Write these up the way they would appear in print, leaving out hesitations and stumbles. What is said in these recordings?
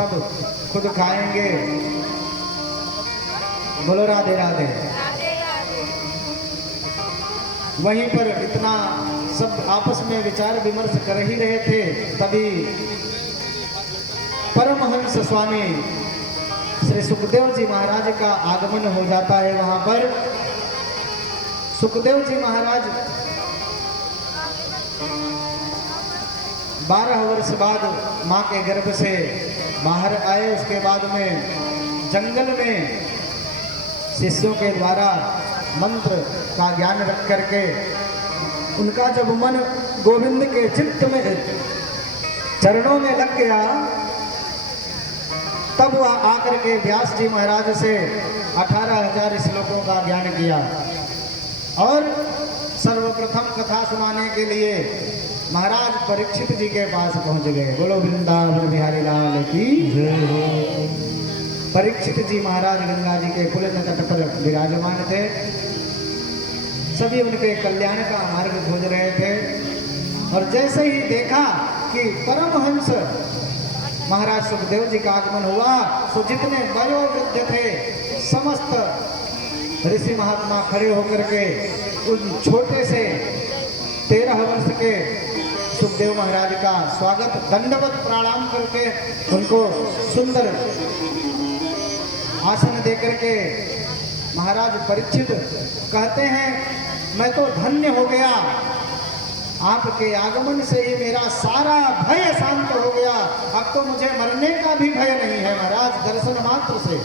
सब खुद खाएंगे। बोलो राधे राधे। वहीं पर इतना सब आपस में विचार विमर्श कर ही रहे थे, तभी परमहंस स्वामी श्री सुखदेव जी महाराज का आगमन हो जाता है। वहां पर सुखदेव जी महाराज 12 वर्ष बाद मां के गर्भ से बाहर आए। उसके बाद में जंगल में शिष्यों के द्वारा मंत्र का ज्ञान रख करके उनका जब मन गोविंद के चित्त में चरणों में लग गया, तब वह आकर के व्यास जी महाराज से 18,000 श्लोकों का ज्ञान किया और सर्वप्रथम कथा सुनाने के लिए महाराज परीक्षित जी के पास पहुंच गए। बोलो वृंदावन बिहारी लाल की जय। परीक्षित जी महाराज गंगा जी के पुलिन तट पर विराजमान थे। सभी उनके कल्याण का मार्ग खोज रहे थे और जैसे ही देखा कि परमहंस महाराज सुखदेव जी का आगमन हुआ, तो जितने वयोवृद्ध थे समस्त ऋषि महात्मा खड़े होकर के उन छोटे से 13 वर्ष के सुखदेव महाराज का स्वागत दंडवत प्रणाम करके उनको सुंदर आसन देकर के महाराज परीक्षित कहते हैं, मैं तो धन्य हो गया, आपके आगमन से ही मेरा सारा भय शांत हो गया। अब तो मुझे मरने का भी भय नहीं है महाराज, दर्शन मात्र से।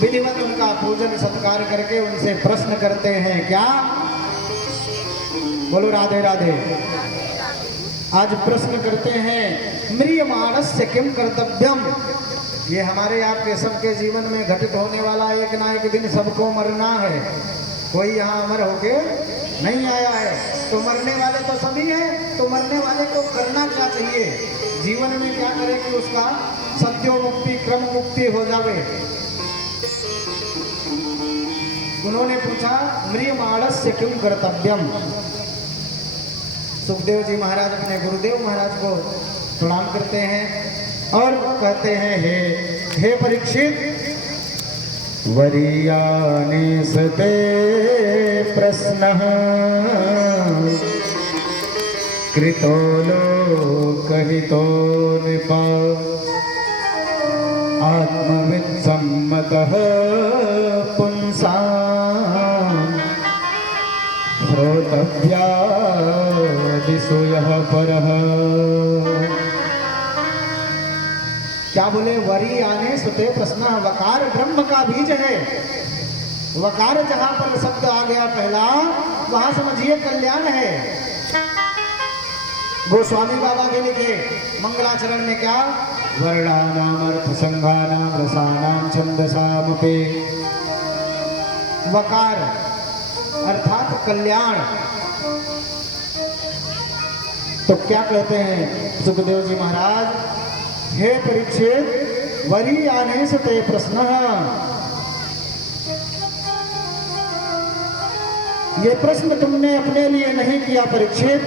विधिवत उनका पूजन सत्कार करके उनसे प्रश्न करते हैं, क्या? बोलो राधे राधे। आज प्रश्न करते हैं, म्रियमाणस्य किम कर्तव्यम। ये हमारे आपके सबके जीवन में घटित होने वाला एक ना एक दिन सबको मरना है। कोई यहाँ अमर होके नहीं आया है, तो मरने वाले तो सभी हैं। तो मरने वाले को करना क्या चाहिए, जीवन में क्या करे कि उसका सत्यो मुक्ति क्रम मुक्ति हो जावे। उन्होंने पूछा, म्रियमाणस्य किम कर्तव्यम। सुखदेव जी महाराज अपने गुरुदेव महाराज को प्रणाम करते हैं और कहते हैं, हे परीक्षित, वरीयानि सते प्रश्नः कृतो लोकहितो नृपा आत्मवित्सम्मतः पुंसां श्रोतव्यादिषु यः परः। क्या बोले? वरी आने सुते प्रश्न। वकार ब्रह्म का बीज है। वकार जहां पर शब्द आ गया पहला, वहां समझिए कल्याण है। गोस्वामी बाबा के लिखे मंगलाचरण में क्या? वर्णानाम अर्थ संघानाम रसानाम छंदसामपि। वकार अर्थात कल्याण। तो क्या कहते हैं सुखदेव जी महाराज, हे परीक्षित, वरी आने से ते प्रश्न। ये प्रश्न तुमने अपने लिए नहीं किया परीक्षित,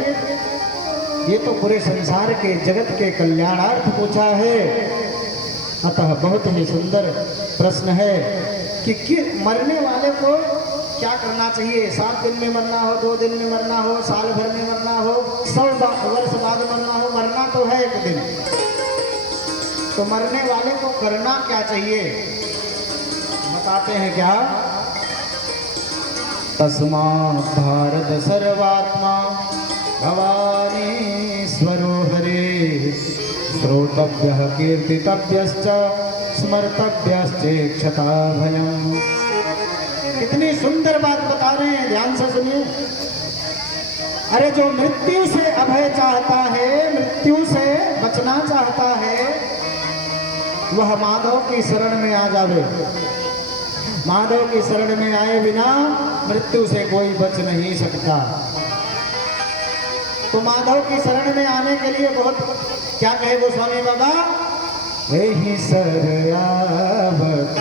ये तो पूरे संसार के जगत के कल्याणार्थ पूछा है। अतः बहुत ही सुंदर प्रश्न है कि मरने वाले को क्या करना चाहिए। 7 दिन में मरना हो, 2 दिन में मरना हो, साल भर में मरना हो, 100 वर्ष बाद मरना हो, मरना तो है एक दिन। तो मरने वाले को करना क्या चाहिए, बताते हैं क्या? तस्मात् भारत सर्वात्मा भवानीश्वरो हरे श्रोतव्यः कीर्तितव्यश्च स्मर्तव्यश्चेक्षता भयम्। कितनी सुंदर बात बता रहे हैं, ध्यान से सुनिए। अरे जो मृत्यु से अभय चाहता है, मृत्यु से बचना चाहता है, वह माधव की शरण में आ जावे। माधव की शरण में आए बिना मृत्यु से कोई बच नहीं सकता। तो माधव की शरण में आने के लिए बहुत क्या कहे गोस्वामी बाबा, यही सरयावत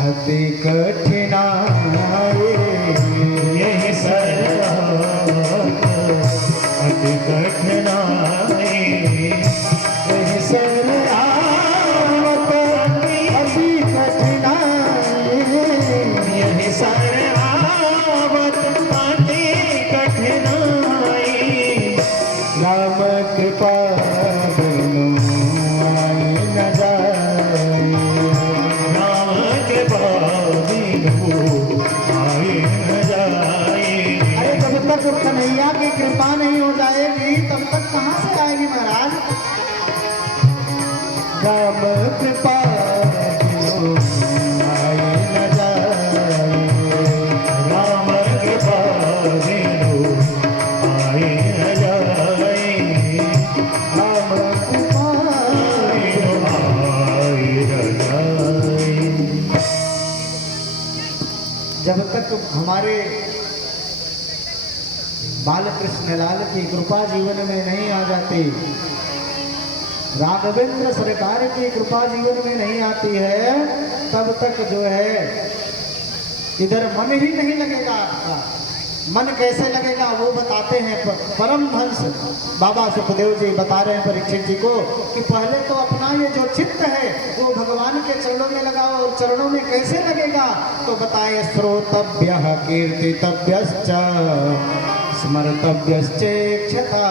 अति कठिनाई, यही सरयावत अति कठिनाई, कृपा बिनु आई न जाए, राम कृपा बिनु आई न जाए। अरे जब तक कन्हैया की कृपा नहीं हो जाएगी तब तक कहाँ से आएगी महाराज। राम कृपा बिनु आई न जाए, राम कृपा बिनु आई न जाए, राम कृपा बिनु आई न जाए। जब तक हमारे बालकृष्ण लाल की कृपा जीवन में नहीं आ जाती, राघवेंद्र सरकार की कृपा जीवन में नहीं आती है, तब तक जो है इधर मन ही नहीं लगेगा आपका। मन कैसे लगेगा वो बताते हैं परमहंस बाबा सुखदेव जी बता रहे हैं परीक्षित जी को कि पहले तो अपना ये जो चित्त है वो भगवान के चरणों में लगाओ, और चरणों में कैसे लगेगा तो बताए श्रोतव्य कीर्तितव्यश्च स्मर्तव्यश्चेक्षता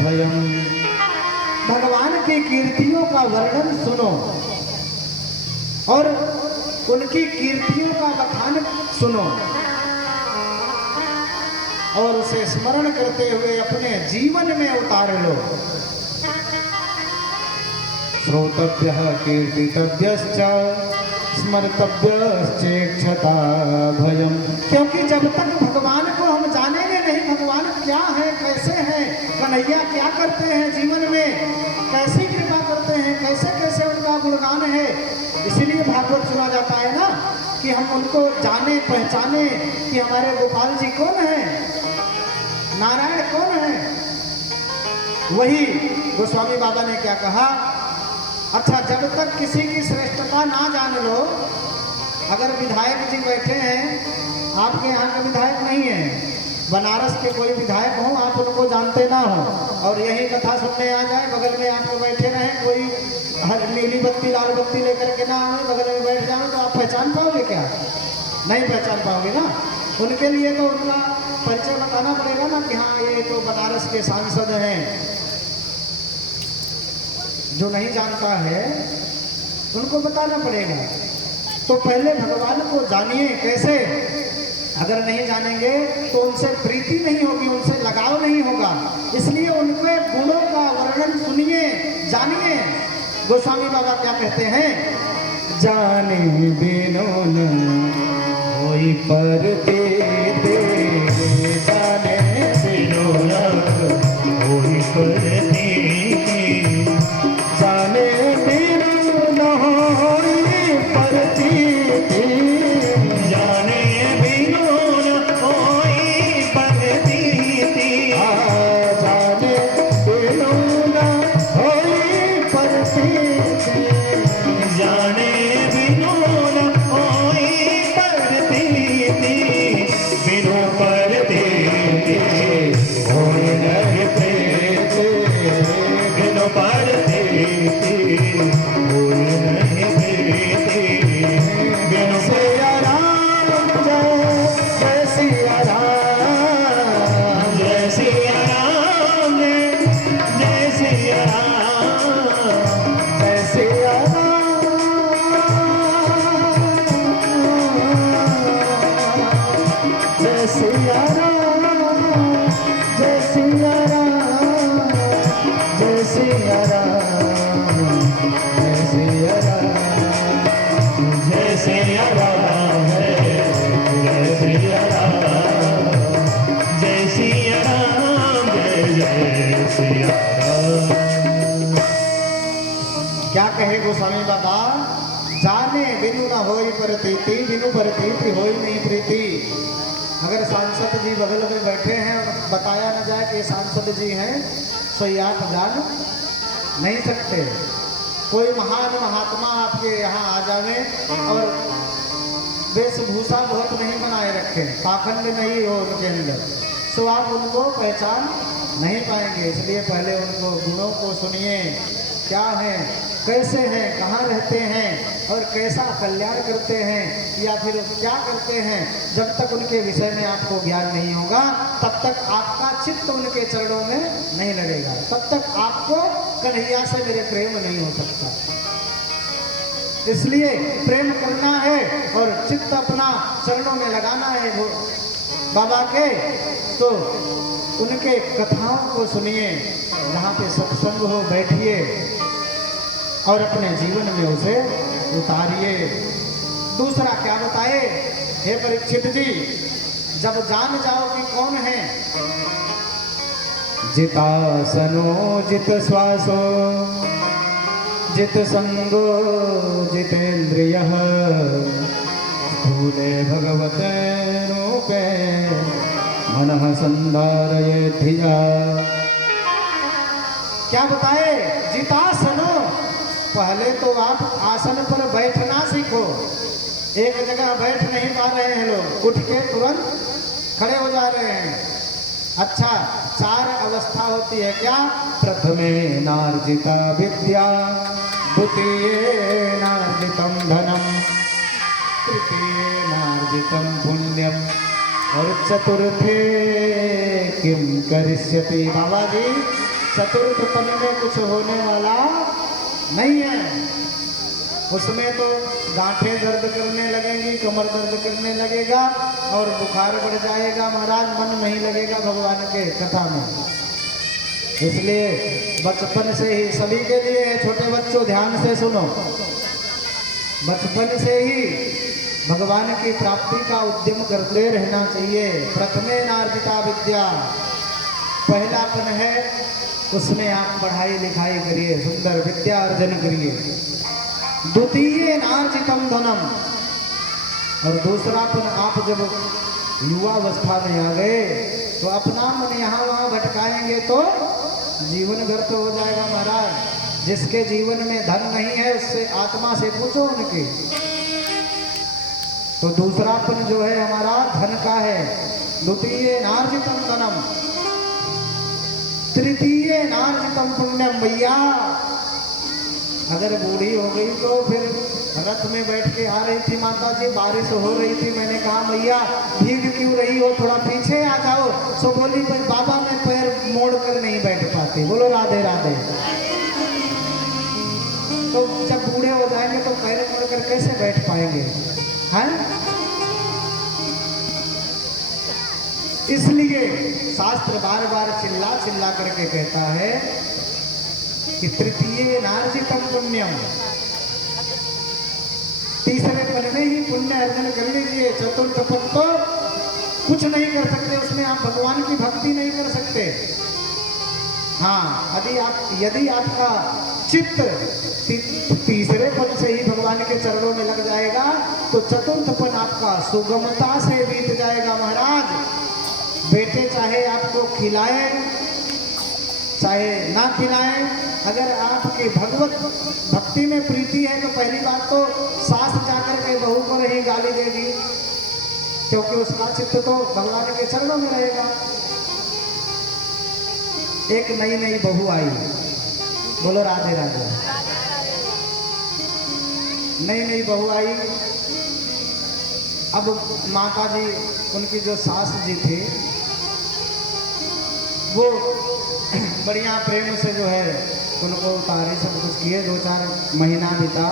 भयम्। भगवान की कीर्तियों का वर्णन सुनो और उनकी कीर्तियों का बखान सुनो और उसे स्मरण करते हुए अपने जीवन में उतार लो। श्रोतव्यः कीर्तितव्यश्च स्मर्तव्यश्चेक्षता भयम्। क्योंकि जब तक भगवान को हम जानेंगे नहीं, भगवान क्या है, कैसे है, कन्हैया क्या करते हैं जीवन में, कैसी कृपा करते हैं, कैसे कैसे उनका गुणगान है, इसीलिए भागवत सुना जाता है ना कि हम उनको जाने पहचाने कि हमारे गोपाल जी कौन है, नारायण कौन है। वही गोस्वामी बाबा ने क्या कहा, अच्छा जब तक किसी की श्रेष्ठता ना जान लो, अगर विधायक जी बैठे हैं, आपके यहाँ का विधायक नहीं है, बनारस के कोई विधायक हो, आप उनको जानते ना हो और यही कथा सुनने आ जाए, बगल में आपके बैठे रहे कोई नीली बत्ती लाल बत्ती लेकर के ना आए, बगल में बैठ जाओ तो आप पहचान पाओगे क्या? नहीं पहचान पाओगे ना। उनके लिए तो उनका परिचय बताना पड़ेगा ना कि हाँ ये तो बनारस के सांसद हैं। जो नहीं जानता है उनको बताना पड़ेगा। तो पहले भगवान को जानिए। कैसे? अगर नहीं जानेंगे तो उनसे प्रीति नहीं होगी, उनसे लगाव नहीं होगा। इसलिए उनके गुणों का वर्णन सुनिए, जानिए। गोस्वामी बाबा क्या कहते हैं, जाने बिनु न होई परते दे, जाने बिनु न होई परते, जाने बिनु न होई परते, जाने बिनु न होई परतीति, जाने बिनु न होई परतीति, जाने बिनु न होई परतीति, बिनु परतीति होई नहीं प्रीति, बिनु परतीति होई नहीं प्रीति, बिनु सिया राम जय सिया राम, जय सिया राम, जय सिया राम, जय सिया राम, जय सिया राम, जय सिया राम, जय सिया राम, जय सिया राम। जय सिया राम, जय सिया राम, जय सिया राम, जय सिया राम। क्या कहे गोस्वामी बाबा, जाने बिनु न होई परतीति, बिनु परतीति होई नहीं प्रीति। अगर सांसद जी बगल में बैठे हैं और बताया न जाए कि ये सांसद जी हैं, तो ये आप जान नहीं सकते। कोई महान महात्मा आपके यहाँ आ जावे और वेशभूषा बहुत नहीं बनाए रखे, पाखंड नहीं हो उनके अंदर, तो आप उनको पहचान नहीं पाएंगे। इसलिए पहले उनको गुणों को सुनिए, क्या हैं, कैसे हैं, कहाँ रहते हैं, और कैसा कल्याण करते हैं या फिर क्या करते हैं, जब तक उनके विषय में आपको ज्ञान नहीं होगा तब तक आपका चित्त उनके चरणों में नहीं लगेगा, तब तक आपको कन्हैया से मेरे प्रेम नहीं हो सकता। इसलिए प्रेम करना है और चित्त अपना चरणों में लगाना है वो बाबा के, तो उनके कथाओं को सुनिए, जहाँ पे सत्संग हो बैठिए और अपने जीवन में उसे उतारिए। दूसरा क्या बताए, हे परीक्षित जी, जब जान जाओ कि कौन है, जितासनो जित श्वासो जित संगो जितेन्द्रियः स्थूले भगवते रूपे मनः संधारये धिया। क्या बताए, जितासनो, पहले तो आप आसन पर बैठना सीखो। एक जगह बैठ नहीं पा रहे हैं लोग, उठ के तुरंत खड़े हो जा रहे हैं। अच्छा, 4 अवस्था होती है क्या, प्रथमे नार्जिता विद्या, द्वितीये नार्जितम धनम, तृतीये नार्जितम पुण्यम और चतुर्थे किम करिष्यति। बाबा जी, चतुर्थ पन में कुछ होने वाला नहीं है, उसमें तो गांठें दर्द करने लगेंगी, कमर दर्द करने लगेगा और बुखार बढ़ जाएगा महाराज, मन नहीं लगेगा भगवान के कथा में। इसलिए बचपन से ही सभी के लिए है, छोटे बच्चों ध्यान से सुनो, बचपन से ही भगवान की प्राप्ति का उद्यम करते रहना चाहिए। प्रथमे नार्जिता विद्या, पहलापन है, उसमें आप पढ़ाई लिखाई करिए, सुंदर विद्या अर्जन करिए। द्वितीय नार्जितम धनम, और दूसरापन आप जब युवावस्था में आ गए तो अपना मन यहाँ वहाँ भटकाएंगे तो जीवन व्यर्थ हो जाएगा महाराज। जिसके जीवन में धन नहीं है उससे आत्मा से पूछो उनके। तो दूसरापन जो है हमारा धन का है, द्वितीय नार्जितम धनम, तृतीय नार्जितम पुण्यम। भैया अगर बूढ़ी हो गई तो फिर रथ में बैठ के आ रही थी माता जी, बारिश हो रही थी, मैंने कहा भैया भीग क्यों रही हो, थोड़ा पीछे आ जाओ। सो बोली भाई बाबा मैं पैर मोड़ कर नहीं बैठ पाती। बोलो राधे राधे। तो जब बूढ़े हो जाएंगे तो पैर मोड़ कर कैसे बैठ पाएंगे, हैं? इसलिए शास्त्र बार बार चिल्ला चिल्ला करके कहता है कि तृतीय नार्जितम पुण्यम, तीसरे पन में ही पुण्य अर्जन कर लीजिए। चतुर्थ पन तो कुछ नहीं कर सकते, उसमें आप भगवान की भक्ति नहीं कर सकते। हाँ, यदि आपका चित्त तीसरे पन से ही भगवान के चरणों में लग जाएगा तो चतुर्थ पन आपका सुगमता से बीत जाएगा महाराज। बेटे चाहे आपको खिलाए चाहे ना खिलाए, अगर आपकी भगवत भक्ति में प्रीति है तो पहली बात तो सास जाकर के बहू को ही गाली देगी, क्योंकि उसका चित्त तो भगवान के चरणों में रहेगा। एक नई नई बहू आई, बोलो राधे राधे। नई नई बहू आई, अब माता जी उनकी जो सास जी थी वो बढ़िया प्रेम से जो है उनको उतारे, सब कुछ किए। 2-4 महीना बीता,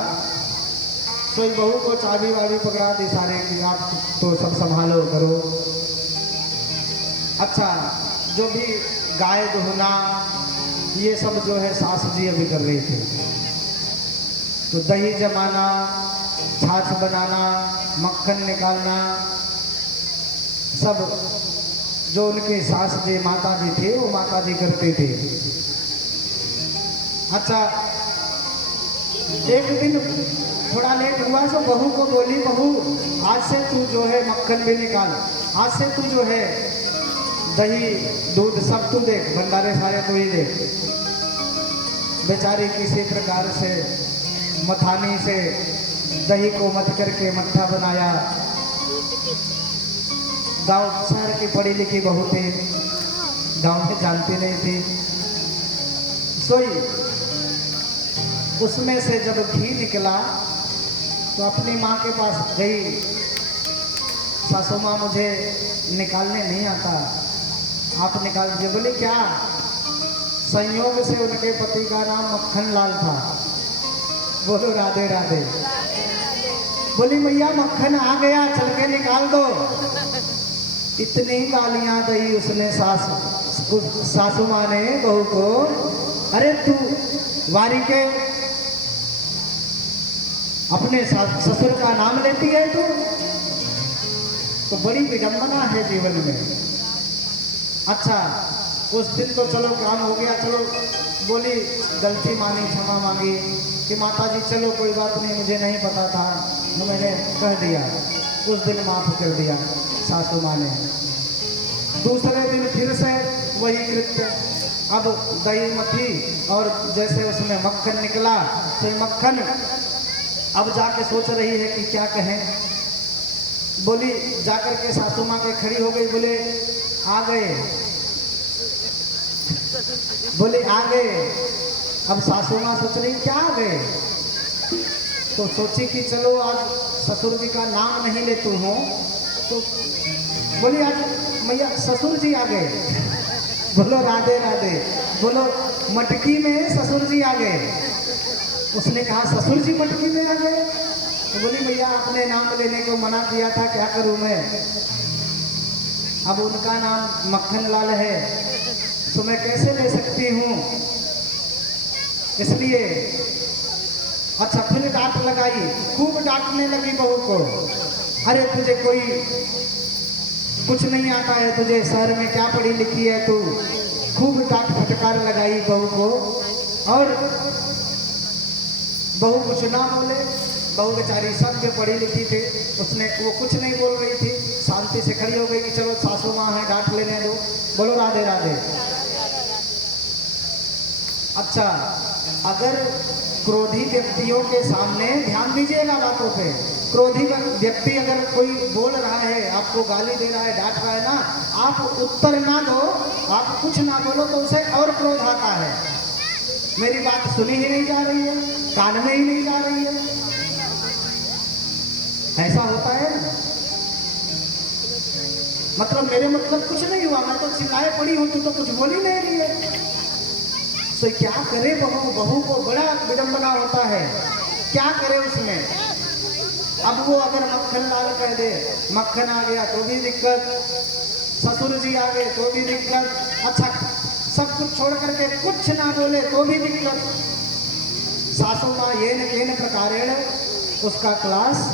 सोई बहू को चाबी वाबी पकड़ा दी सारे कि आप तो सब संभालो करो। अच्छा, जो भी गाय दुहना ये सब जो है सास जी अभी कर रही थी, तो दही जमाना, छाछ बनाना, मक्खन निकालना, सब जो उनकी सास जी माता जी थे वो माता जी करते थे। अच्छा, एक दिन थोड़ा लेट हुआ तो बहू को बोली, बहू आज से तू जो है मक्खन भी निकाल, आज से तू जो है दही दूध सब तू देख, भंडारे सारे तू ही देख। बेचारी किसी प्रकार से मथानी से दही को मथ करके मट्ठा बनाया। गांव शहर की पढ़ी लिखी बहू थी, गांव में जानती नहीं थी, सोई उसमें से जब घी निकला तो अपनी माँ के पास गई, सासू माँ मुझे निकालने नहीं आता, आप निकाल दीजिए। बोली क्या? संयोग से उनके पति का नाम मक्खन लाल था। बोलो राधे राधे। बोली मैया मक्खन आ गया, चल के निकाल दो। इतनी गालियां दी उसने सासू माँ ने बहू को, अरे तू वारी के अपने ससुर का नाम लेती है तू, तो बड़ी विडंबना है जीवन में। अच्छा उस दिन तो चलो काम हो गया, चलो बोली गलती मानी, क्षमा मांगी कि माता जी चलो कोई बात नहीं, मुझे नहीं पता था, तो मैंने कह दिया। उस दिन माफ कर दिया सासू माँ ने। दूसरे दिन फिर से वही कृत्य, अब दही मथी और जैसे उसमें मक्खन निकला, तो मक्खन अब जाके सोच रही है कि क्या कहें। बोली जाकर के सासू माँ के खड़ी हो गई, बोले आ गए, बोले आ गए। अब सासू माँ सोच रही क्या आ गए, तो सोची कि चलो आज ससुर जी का नाम नहीं लेती हूँ, तो बोली आज मैया ससुर जी आ गए। बोलो राधे राधे। बोलो मटकी में ससुर जी आ गए। उसने कहा ससुर जी मटकी में आ गए, तो बोली भैया आपने नाम लेने को मना किया था, क्या करूं मैं। अब उनका नाम मक्खन लाल है, तो मैं कैसे ले सकती हूँ, इसलिए। अच्छा फिर डांट लगाई, खूब डांटने लगी बहू को, अरे तुझे कोई कुछ नहीं आता है, तुझे शहर में क्या पढ़ी लिखी है तू। खूब डांट फटकार लगाई बहू को, और बहू कुछ ना बोले। बहू बेचारी सब के पढ़ी लिखी थी, उसने वो कुछ नहीं बोल रही थी, शांति से खड़ी हो गई कि चलो सासू माँ है डांट लेने दो। बोलो राधे राधे। अच्छा अगर क्रोधी व्यक्तियों के सामने ध्यान दीजिएगा बातों पे, क्रोधी व्यक्ति अगर कोई बोल रहा है, आपको गाली दे रहा है, डांट रहा है ना, आप उत्तर ना दो, आप कुछ ना बोलो, तो उसे और क्रोध आता है। मेरी बात सुनी ही नहीं जा रही है, कान में ही नहीं जा रही है, ऐसा होता है। मतलब मेरे मतलब कुछ नहीं हुआ, मैं तो चिल्लाए पड़ी हूं, तू तो कुछ बोल ही नहीं रही है। तो क्या करे बहू, बहू को बड़ा विडंबना होता है, क्या करे उसमें। अब वो अगर मक्खन लाल कह दे, मक्खन आ गया तो भी दिक्कत, ससुर जी आ गए तो भी दिक्कत। अच्छा सब कुछ छोड़ करके कुछ ना बोले तो भी दिक्कत। सासू माँ ये न प्रकारेण उसका क्लास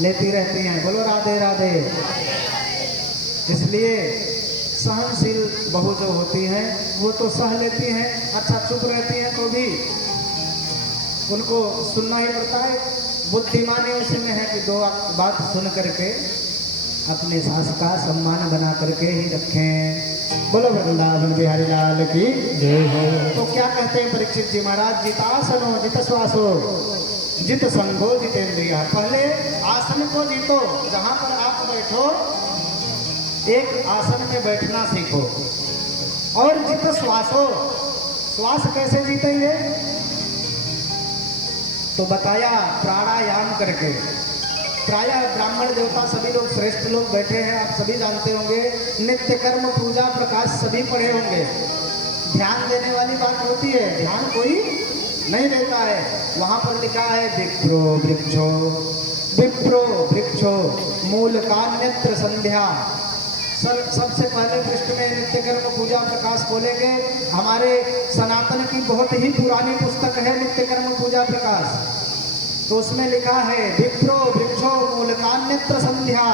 लेती रहती हैं। बोलो राधे राधे। इसलिए सहनशील बहू जो होती हैं वो तो सह लेती हैं, अच्छा चुप रहती हैं तो भी उनको सुनना ही पड़ता है। बुद्धिमानी उसमें है कि दो बात सुन करके अपने सास का सम्मान बना करके ही रखें। बोलो वृंदावन बिहारी लाल की जय हो। तो क्या कहते हैं परीक्षित जी महाराज, जितासनो जित श्वासो जित संगो जितेंद्रिय। पहले आसन को जीतो, जहां पर आप बैठो एक आसन में बैठना सीखो, और जित श्वासो, श्वास कैसे जीतेंगे तो बताया प्राणायाम करके। प्रायः ब्राह्मण देवता सभी लोग श्रेष्ठ लोग बैठे हैं, आप सभी जानते होंगे, नित्य कर्म पूजा प्रकाश सभी पढ़े होंगे। ध्यान देने वाली बात होती है, ध्यान कोई नहीं देता है। वहां पर लिखा है विप्रो वृक्षो, विप्रो वृक्षो मूल का नेत्र संध्या। सबसे पहले पृष्ठ में नित्य कर्म पूजा प्रकाश बोलेंगे। हमारे सनातन की बहुत ही पुरानी पुस्तक है नित्य कर्म पूजा प्रकाश, तो उसमें लिखा है विप्रो वृक्षो मूलकान्यत्र संध्या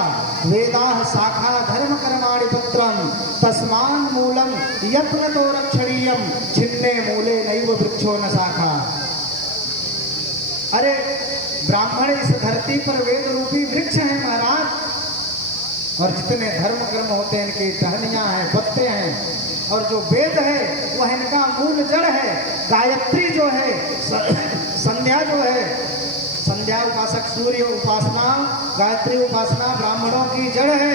वेदाः शाखा धर्म कर्माणि पुत्रम तस्मान मूलम यत्न तो रक्षणीयम छिन्ने मूले नैव वृक्षो न शाखा। अरे ब्राह्मण इस धरती पर वेद रूपी वृक्ष है महाराज, और जितने धर्म कर्म होते हैं इनकी टहनियां हैं, पत्ते हैं, और जो वेद है वह इनका मूल जड़ है। गायत्री जो है, संध्या जो है, संध्या उपासक सूर्य उपासना, गायत्री उपासना ब्राह्मणों की जड़ है।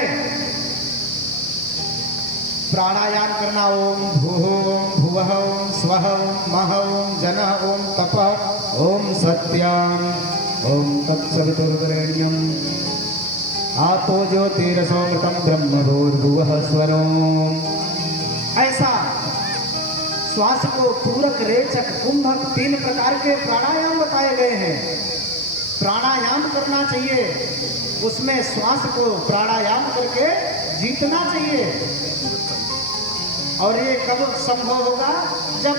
प्राणायाम करना, ओम भूः ओम भुवः ओम स्वः ओम महः ओम जनः ओम तपः ओम सत्यम ओम तत्सवितुर्वरेण्यम् आपो ज्योतिरसोमृतं ब्रह्म भूर्भुवः स्वरोम। ऐसा श्वास को पूरक, रेचक, कुंभक 3 प्रकार के प्राणायाम बताए गए हैं। प्राणायाम करना चाहिए, उसमें श्वास को प्राणायाम करके जीतना चाहिए। और ये कब संभव होगा? जब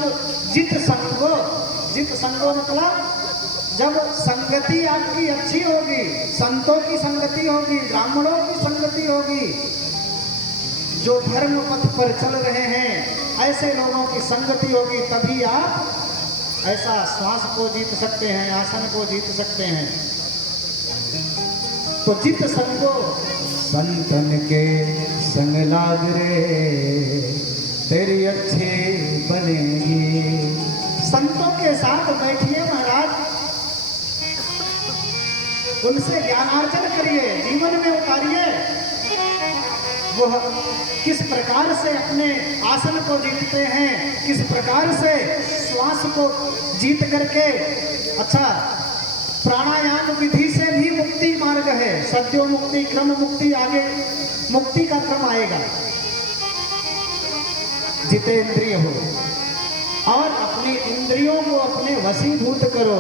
जित संगो, जित संगो मतलब जब संगति आपकी अच्छी होगी, संतों की संगति होगी, ब्राह्मणों की संगति होगी, जो धर्म पथ पर चल रहे हैं ऐसे लोगों की संगति होगी, तभी आप ऐसा श्वास को जीत सकते हैं, आसन को जीत सकते हैं। तो जित संगो संतन के संग लाग रे, तेरी अच्छी बनेगी। संतों के साथ बैठिए महाराज, उनसे ज्ञानार्जन करिए, जीवन में उतारिए। वह किस प्रकार से अपने आसन को जीतते हैं, किस प्रकार से श्वास को जीत करके, अच्छा प्राणायाम विधि से भी मुक्ति मार्ग है, सद्यो मुक्ति, क्रम मुक्ति, आगे मुक्ति का क्रम आएगा। जितेंद्रिय हो और अपनी इंद्रियों को अपने वशीभूत करो,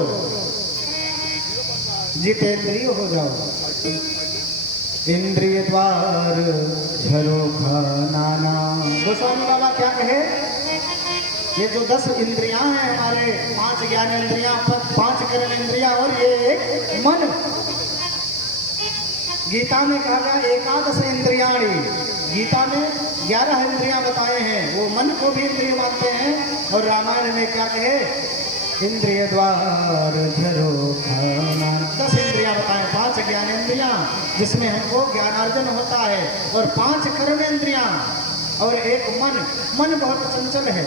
जितेंद्रिय हो जाओ। इंद्रिय द्वार झरोखा नाना। गोस्वामी बाबा क्या कहे? ये जो 10 इंद्रियां हैं हमारे, 5 ज्ञान इंद्रियां, 5 कर्म इंद्रियां और ये एक मन। गीता में कहा गया एकादश इंद्रियाणी, गीता में 11 इंद्रियां बताए हैं, वो मन को भी इंद्रिय मानते हैं। और रामायण में क्या कहे? इंद्रिय द्वार झरोखा नाना। 10 इंद्रियां बताए, 5 ज्ञान इंद्रियां जिसमें हमको ज्ञानार्जन होता है, और 5 कर्म इंद्रियां और एक मन। मन बहुत चंचल है।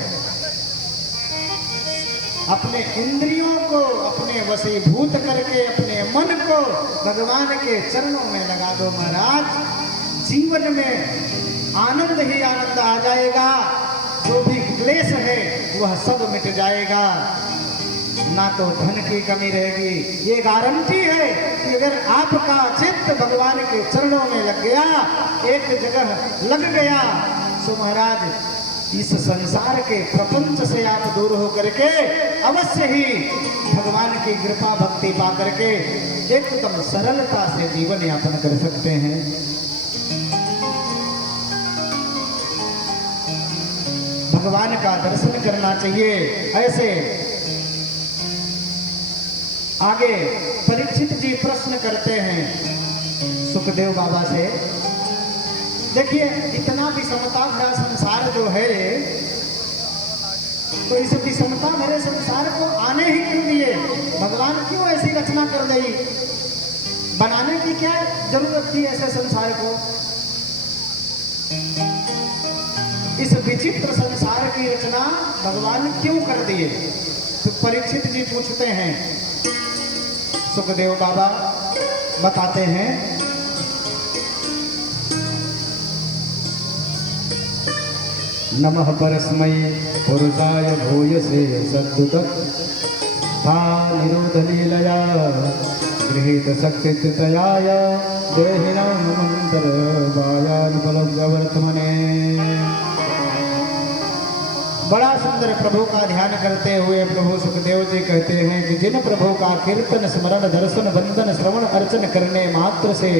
अपने इंद्रियों को अपने वशीभूत करके अपने मन को भगवान के चरणों में लगा दो महाराज, जीवन में आनंद ही आनंद आ जाएगा। जो भी क्लेश है वह सब मिट जाएगा, ना तो धन की कमी रहेगी। ये गारंटी है कि अगर आपका चित्त भगवान के चरणों में लग गया, एक जगह लग गया, तो महाराज इस संसार के प्रपंच से आप दूर होकर के अवश्य ही भगवान की कृपा भक्ति पा करके एकदम सरलता से जीवन यापन कर सकते हैं। भगवान का दर्शन करना चाहिए। ऐसे आगे परीक्षित जी प्रश्न करते हैं सुखदेव बाबा से। देखिए इतना विषमता भरा संसार जो है, तो इस विषमता भरे संसार को आने ही क्यों दिए? भगवान क्यों ऐसी रचना कर दी? बनाने की क्या जरूरत थी ऐसे संसार को? इस विचित्र संसार की रचना भगवान क्यों कर दिए? तो परीक्षित जी पूछते हैं। सुखदेव बाबा बताते हैं, नमः परस्मै पुरुषाय भूयसे सद्दुत निरोध लीलया गृहीत शक्तितयाय देहिनां मंतरवायानुपलब्धवर्तमने। बड़ा सुंदर प्रभु का ध्यान करते हुए प्रभु सुखदेव जी कहते हैं कि जिन प्रभु का कीर्तन स्मरण दर्शन वंदन श्रवण अर्चन करने मात्र से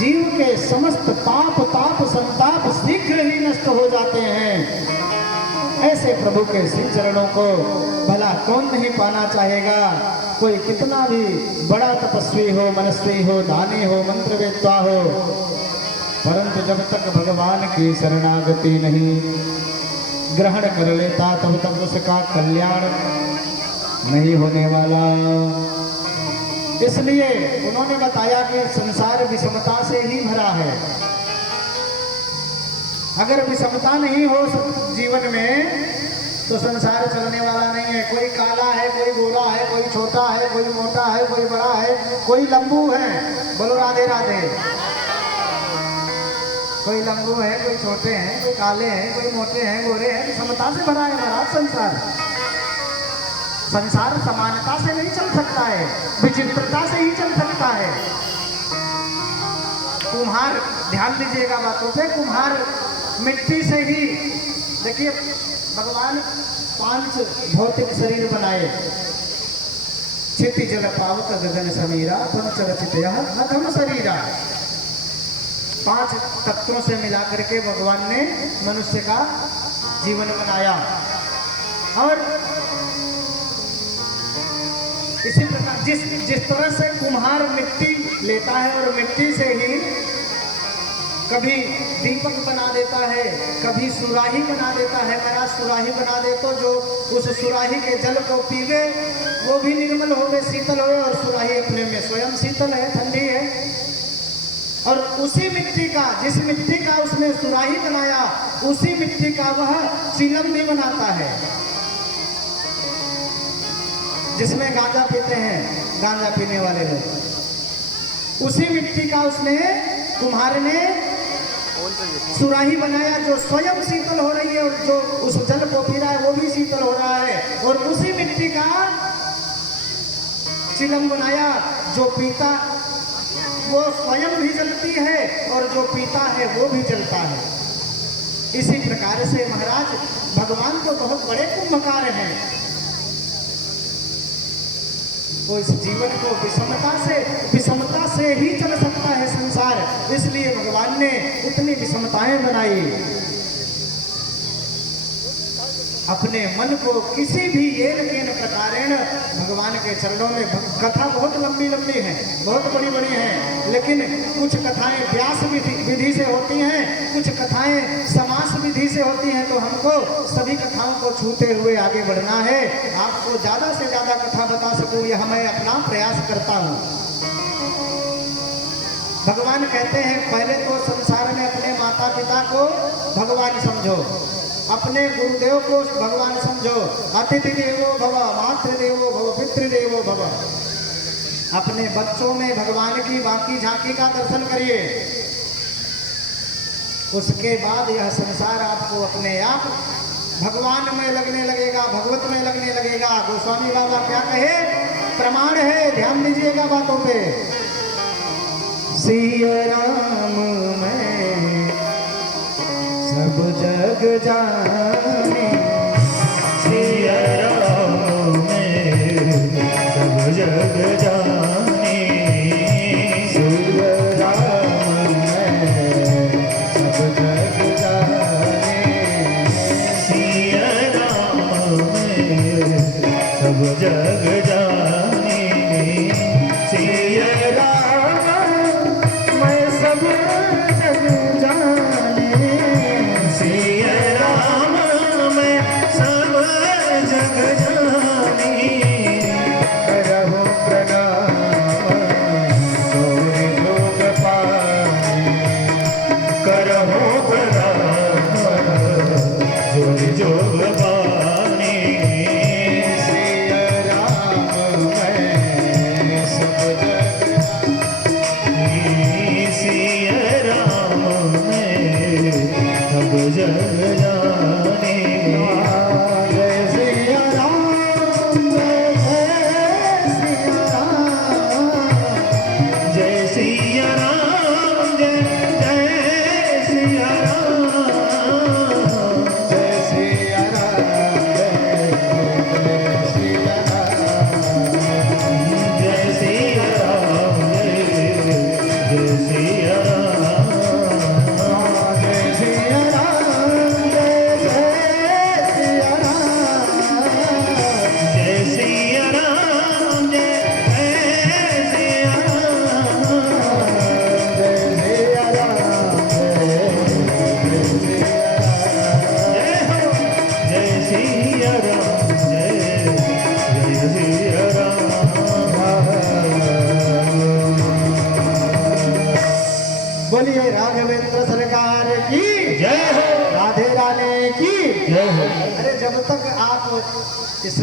जीव के समस्त पाप ताप संताप शीघ्र ही नष्ट हो जाते हैं, ऐसे प्रभु के श्री चरणों को भला कौन नहीं पाना चाहेगा? कोई कितना भी बड़ा तपस्वी हो, मनस्वी हो, दानी हो, मंत्रवेत्ता हो, परंतु जब तक भगवान की शरणागति नहीं ग्रहण कर लेता तब तक उसका कल्याण नहीं होने वाला। इसलिए उन्होंने बताया कि संसार विषमता से ही भरा है। अगर विषमता नहीं हो जीवन में तो संसार चलने वाला नहीं है। कोई काला है, कोई गोरा है, कोई छोटा है, कोई मोटा है, कोई बड़ा है, कोई लंबू है। बोलो राधे राधे। कोई लंबू है, कोई छोटे हैं, कोई काले हैं, कोई मोटे हैं, गोरे हैं। विषमता से भरा है महाराज संसार। संसार समानता से नहीं चल सकता है, विचित्रता से ही चल सकता है। कुम्हार, ध्यान दीजिएगा बातों पे, कुम्हार मिट्टी से ही, देखिए भगवान 5 भौतिक शरीर बनाए, क्षिति जल पावक गगन समीरा पंच रचित यह अधम शरीरा। 5 तत्वों से मिला करके भगवान ने मनुष्य का जीवन बनाया। और इसी प्रकार जिस तरह से कुम्हार मिट्टी लेता है और मिट्टी से ही कभी दीपक बना देता है, कभी सुराही बना देता है। महाराज सुराही बना दे तो जो उस सुराही के जल को पीवे वो भी निर्मल होवे, शीतल होवे, और सुराही अपने में स्वयं शीतल है, ठंडी है। और उसी मिट्टी का, जिस मिट्टी का उसने सुराही बनाया, उसी मिट्टी का वह चिलम भी बनाता है, जिसमें गांजा पीते हैं, गांजा पीने वाले लोग। उसी मिट्टी का उसने, कुम्हार ने सुराही बनाया जो स्वयं शीतल हो रही है, और जो उस जल को पी रहा है वो भी शीतल हो रहा है। और उसी मिट्टी का चिलम बनाया, जो पीता वो स्वयं भी जलती है और जो पीता है वो भी जलता है। इसी प्रकार से महाराज भगवान तो बहुत बड़े कुंभकार हैं। वो इस जीवन को विषमता से ही चल सकता है संसार, इसलिए भगवान ने इतनी विषमताएं बनाई। अपने मन को किसी भी येन केन प्रकारेण भगवान के चरणों में, कथा बहुत लंबी लंबी है, बहुत बड़ी बड़ी है, लेकिन कुछ कथाएं व्यास विधि से होती हैं, कुछ कथाएं समास विधि से होती हैं। तो हमको सभी कथाओं को छूते हुए आगे बढ़ना है। आपको ज़्यादा से ज़्यादा कथा बता सकूं यह मैं अपना प्रयास करता हूँ। भगवान कहते हैं पहले तो संसार में अपने माता पिता को भगवान समझो, अपने गुरुदेव को भगवान समझो। अतिथि देवो भव, मातृदेवो भव, पितृदेवो भव। अपने बच्चों में भगवान की बाकी झांकी का दर्शन करिए। उसके बाद यह संसार आपको अपने आप भगवान में लगने लगेगा, भगवत में लगने लगेगा। गोस्वामी बाबा क्या कहे, प्रमाण है, ध्यान दीजिएगा बातों पे। सिया राम में सब जग जाने, सिया राम में सब जग जाने, सिया राम में सब जग जाने, सिया राम में सब जग जाने, सिया मैं सब जग जाने, सिया राम में सब जग जाने, करहु प्रणाम गौरी लोग पाने, करहु प्रणाम जोरि जोग पाने, सिया राम में सब जग सिया राम में सब जग जाने, जय सिया राम, जय सिया राम, जय सिया राम, जय सिया राम, जय सिया राम, जय सिया राम, जय सिया राम, जय सिया राम, जय सिया राम, जय सिया राम, जय सिया राम, जय सिया बोलिए राघवेंद्र सरकार की जय हो, राधे राधे की। जय हो। अरे जब तक आप इस